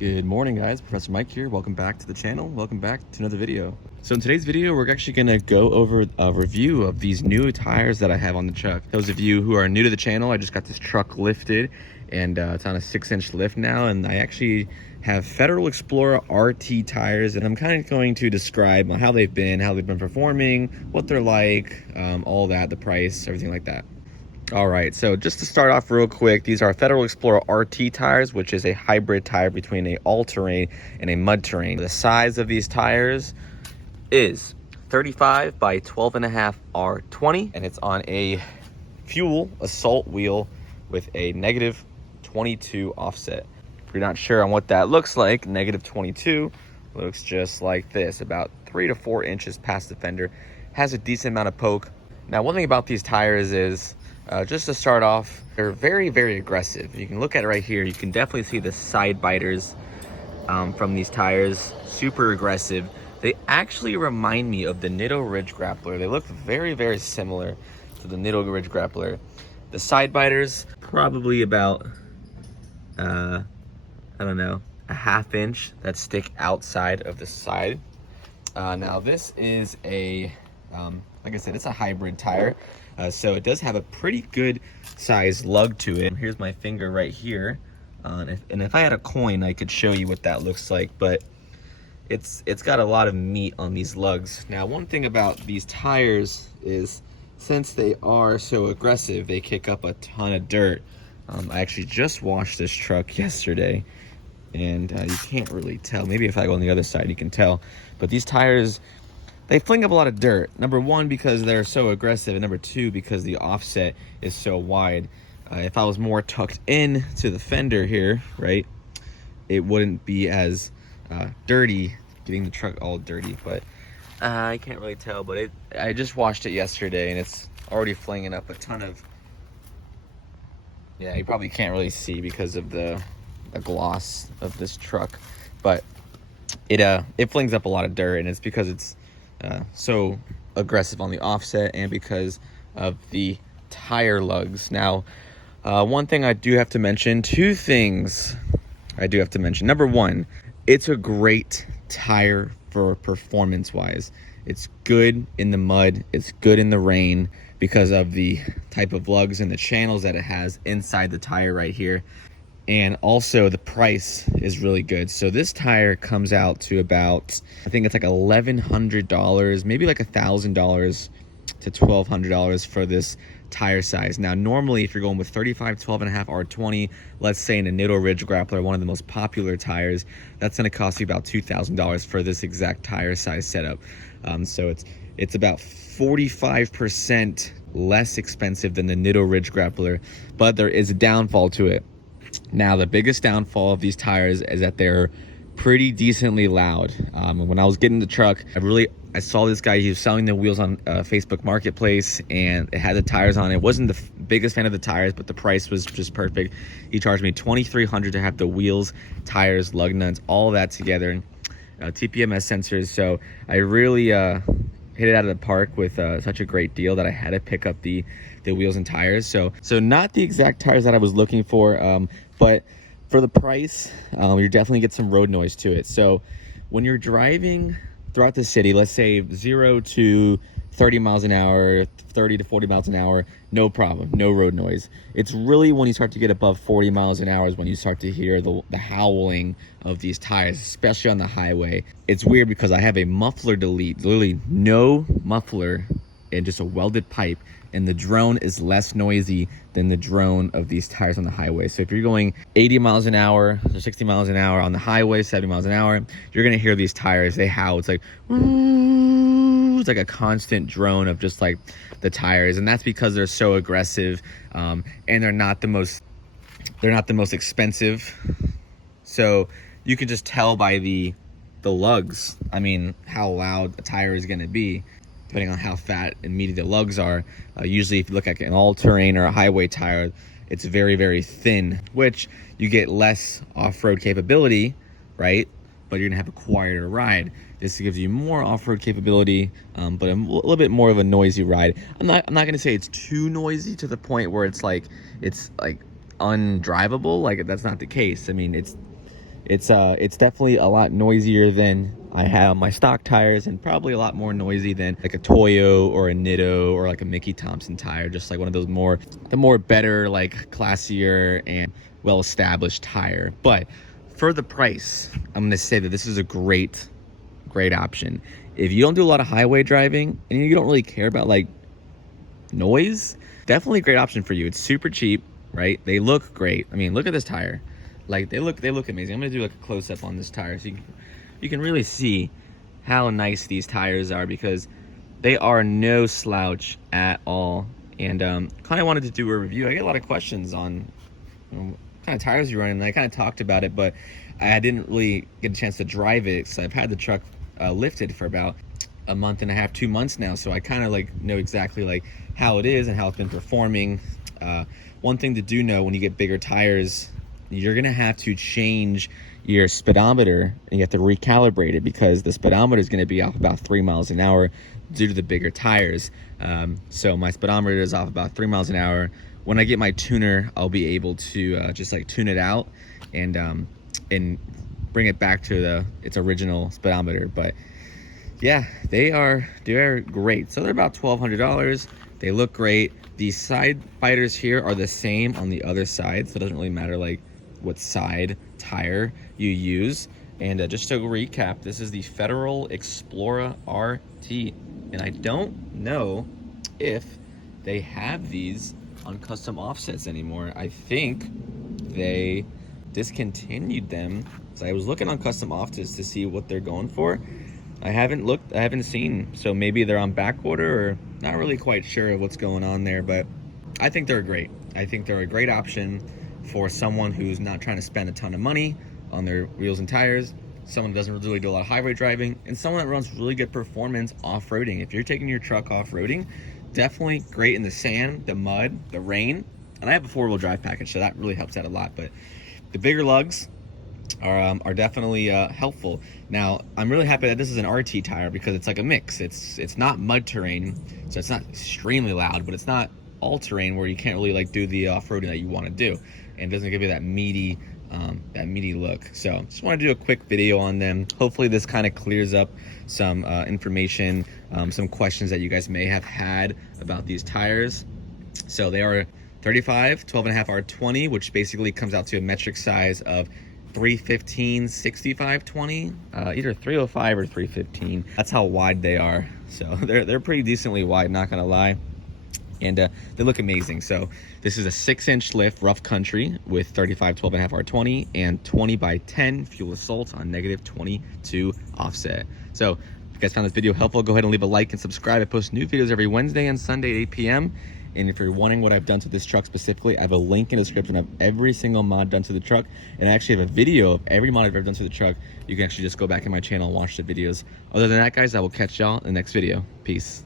Good morning, guys. Professor Mike here. Welcome back to the channel. Welcome back to another video. So in today's video, we're actually going to go over a review of these new tires that I have on the truck. Those of you who are new to the channel, I just got this truck lifted and it's on a 6-inch lift now. And I actually have Federal Xplora RT tires, and I'm kind of going to describe how they've been performing, what they're like, all that, the price, everything like that. All right, so just to start off real quick, these are Federal Xplora RT tires, which is a hybrid tire between a all-terrain and a mud terrain. The size of these tires is 35 by 12.5 R20, and it's on a fuel assault wheel with a -22 offset. If you're not sure on what that looks like, -22 looks just like this, about 3 to 4 inches past the fender. Has a decent amount of poke. Now, one thing about these tires is, just to start off, they're very, very aggressive. You can look at it right here. You can definitely see the side biters from these tires. Super aggressive. They actually remind me of the Nitto Ridge Grappler. They look very, very similar to the Nitto Ridge Grappler. The side biters, probably about, I don't know, a 1/2 inch that stick outside of the side. Now this is a, like I said, it's a hybrid tire. So it does have a pretty good size lug to it. Here's my finger right here. And if I had a coin, I could show you what that looks like, but it's got a lot of meat on these lugs. Now, one thing about these tires is, since they are so aggressive, they kick up a ton of dirt. I actually just washed this truck yesterday, and you can't really tell. Maybe if I go on the other side, you can tell. But these tires, they fling up a lot of dirt. Number one, because they're so aggressive, and number two, because the offset is so wide. If I was more tucked in to the fender here, right, it wouldn't be as dirty, getting the truck all dirty. But I can't really tell, but I just washed it yesterday, and it's already flinging up a ton of, yeah, you probably can't really see because of the gloss of this truck, but it flings up a lot of dirt, and it's because it's so aggressive on the offset and because of the tire lugs. Now, one thing I do have to mention, two things I do have to mention. Number one, it's a great tire for performance wise. It's good in the mud, it's good in the rain because of the type of lugs and the channels that it has inside the tire right here. And also the price is really good. So this tire comes out to about, I think it's like $1,100, maybe like $1,000 to $1,200 for this tire size. Now, normally if you're going with 35, 12.5 R20, let's say in a Nitto Ridge Grappler, one of the most popular tires, that's gonna cost you about $2,000 for this exact tire size setup. So it's about 45% less expensive than the Nitto Ridge Grappler, but there is a downfall to it. Now, the biggest downfall of these tires is that they're pretty decently loud. When I was getting the truck, I saw this guy, he was selling the wheels on Facebook Marketplace, and it had the tires on it. Wasn't the biggest fan of the tires, but the price was just perfect. He charged me $2,300 to have the wheels, tires, lug nuts, all that together, TPMS sensors. So I really hit it out of the park with such a great deal that I had to pick up the wheels and tires. So not the exact tires that I was looking for, but for the price, you definitely get some road noise to it. So when you're driving throughout the city, let's say 0 to 30 miles an hour, 30 to 40 miles an hour, no problem, no road noise. It's really when you start to get above 40 miles an hour is when you start to hear the howling of these tires, especially on the highway. It's weird because I have a muffler delete, literally no muffler and just a welded pipe, and the drone is less noisy than the drone of these tires on the highway. So if you're going 80 miles an hour or 60 miles an hour on the highway, 70 miles an hour, you're gonna hear these tires, they howl. It's like, it's like a constant drone of just like the tires, and that's because they're so aggressive, and they're not the most expensive. So you can just tell by the lugs, I mean, how loud a tire is gonna be, depending on how fat and meaty the lugs are. Usually if you look at an all-terrain or a highway tire, it's very, very thin, which you get less off-road capability, right? But you're gonna have a quieter ride. This gives you more off-road capability, but a little bit more of a noisy ride. I'm not gonna say it's too noisy to the point where it's like undrivable. Like, that's not the case. I mean, It's definitely a lot noisier than I have on my stock tires, and probably a lot more noisy than like a Toyo or a Nitto or like a Mickey Thompson tire, just like one of those the more better, like classier and well-established tire. But for the price, I'm gonna say that this is a great option. If you don't do a lot of highway driving and you don't really care about like noise, definitely a great option for you. It's super cheap, right? They look great. I mean, look at this tire. Like they look amazing. I'm gonna do like a close-up on this tire so you can really see how nice these tires are, because they are no slouch at all. And kind of wanted to do a review. I get a lot of questions on what kind of tires you're running, and I kind of talked about it, but I didn't really get a chance to drive it. So I've had the truck lifted for about a month and a half, 2 months now, so I kind of like know exactly like how it is and how it's been performing. One thing to do know, when you get bigger tires, you're gonna have to change your speedometer, and you have to recalibrate it, because the speedometer is gonna be off about 3 miles an hour due to the bigger tires. So my speedometer is off about 3 miles an hour. When I get my tuner, I'll be able to just like tune it out and bring it back to its original speedometer. But yeah, they're great. So they're about $1,200. They look great. The side fighters here are the same on the other side, so it doesn't really matter like what side tire you use. And just to recap, this is the Federal Xplora RT, and I don't know if they have these on custom offsets anymore. I think they discontinued them. So I was looking on custom offsets to see what they're going for. I haven't seen, so maybe they're on back order, or not really quite sure what's going on there. But I think they're great. I think they're a great option for someone who's not trying to spend a ton of money on their wheels and tires, someone who doesn't really do a lot of highway driving, and someone that runs really good performance off-roading. If you're taking your truck off-roading, definitely great in the sand, the mud, the rain. And I have a 4-wheel drive package, so that really helps out a lot. But the bigger lugs are definitely helpful. Now, I'm really happy that this is an RT tire, because it's like a mix. It's not mud terrain, so it's not extremely loud, but it's not all terrain where you can't really like do the off-roading that you want to do, and it doesn't give you that meaty look. So just want to do a quick video on them. Hopefully this kind of clears up some information, some questions that you guys may have had about these tires. So they are 35, 12.5 R20, which basically comes out to a metric size of 315 65 20, either 305 or 315. That's how wide they are. So they're pretty decently wide, not gonna lie. And they look amazing. So this is a 6-inch lift rough country with 35 12.5 R20 and 20 by 10 fuel assault on -22 offset. So if you guys found this video helpful, go ahead and leave a like and subscribe. I post new videos every Wednesday and Sunday at 8 p.m. And if you're wondering what I've done to this truck specifically, I have a link in the description of every single mod done to the truck. And I actually have a video of every mod I've ever done to the truck. You can actually just go back in my channel and watch the videos. Other than that, guys, I will catch y'all in the next video. Peace.